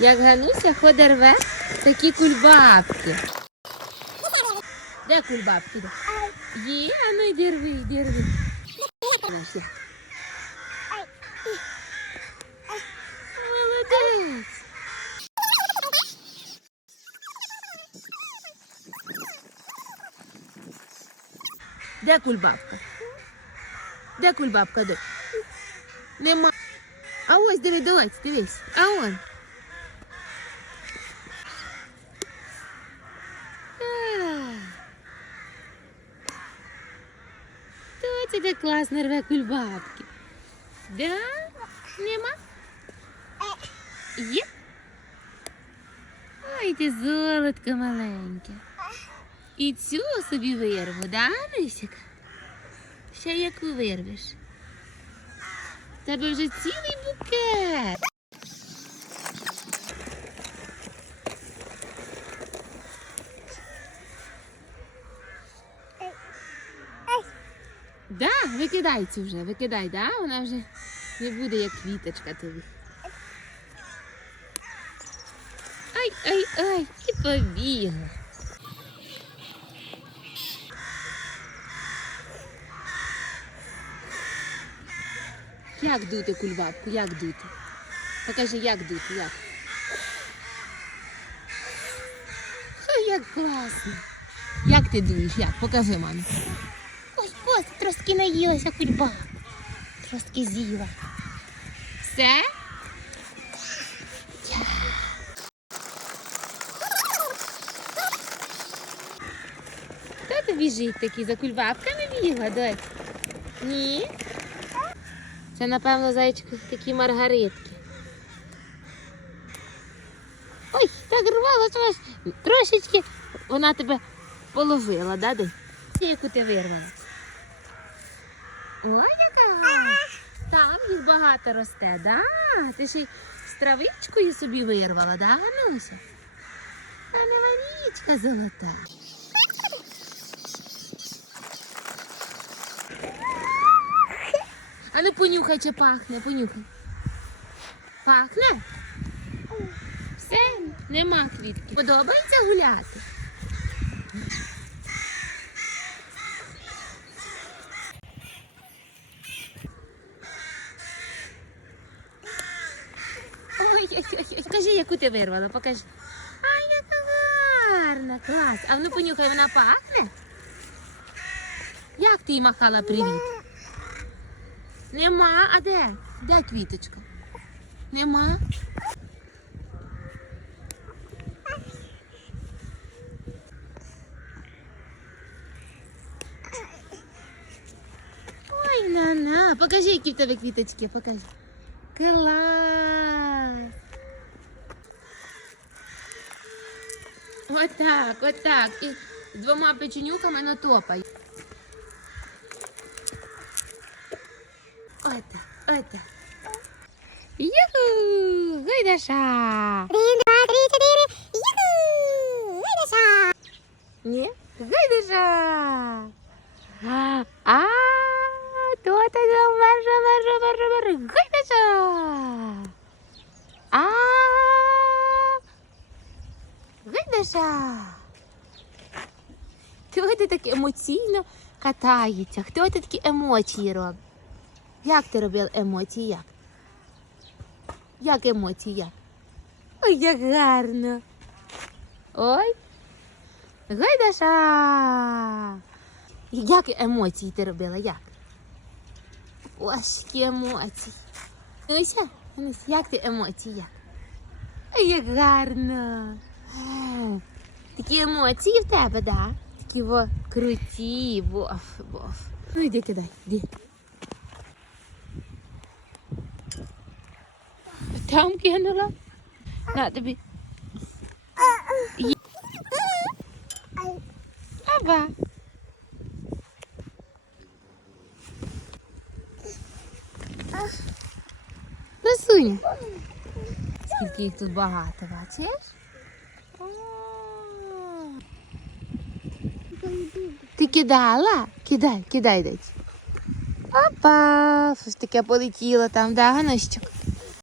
Як Гануся ходить рве такі кульбабки. Де кульбабки? Є, ну йди рви, йди рви. Де кульбабка? Де кульбабка? Де? Нема. А ось диви, дивись, дивись. А он. А. Це так класно рве кульбабки? Да? Нема? Є? Ой, ти золотко маленьке. І цю собі вирву, да, Нисик? Ще яку вирвеш? Тебе вже цілий букет. Да, викидай цю вже, викидай, да? Вона вже не буде як квіточка тобі. Ай, ай, ай, і побігла. Як дути кульбабку? Як дути? Покажи, як дути, як. Ой, як класно. Як ти дуєш? Як? Покажи, мамі. Ось, трошки наїлася кульба. Трошки з'їла. Все? Хто тобі біжить такий за кульбабками бігла, доць? Ні? Це, напевно, зайчики такі маргаритки. Ой, так аж трошечки вона тебе половила, да, де? Яку ти вирвала? Ой, яка гарна. Там їх багато росте, да? Ти ж і з травичкою собі вирвала, да, Гануся? А не варічка золота. А ну понюхай, чи пахне, понюхай. Пахне? Все, нема квітки. Подобається гуляти? Ой, ой, ой, ой. Покажи, яку вирвала, покажи. Ай, яка гарна, клас. А ну понюхай, вона пахне? Як ти їй махала привіт? Нема, а де? Де квіточка? Нема. Ой, на-на. Покажи, які в тебе квіточки, покажи. Клас. Отак, отак. І двома печенюками натопай. Отак, отак. Юху! Гайдаша! Один, два, три, чотири. Юху! Видаша! Ні? Гайдаша! А, а, то ти там мерже, мерже, мерже, мерже. Гайдаша! А, гайдаша! Хто ти так емоційно катається? Хто ти такі емоції робить? Як ти робив емоції? Як? Як емоції? Як? Ой, як гарно. Ой. Гайдаша. Як емоції ти робила? Як? Ось які емоції. Нуся, Нуся, як ти емоції? Як? Ой, як гарно. Такі емоції в тебе, да? Такі во круті, боф, боф. Ну йди кидай, йди. Там кинула. На тобі. Аба. Красуня. Скільки їх тут багато, бачиш? О. Ти кидала? Кидай, кидай десь. Опа! Щось таке полетіло там, да, Ганущик?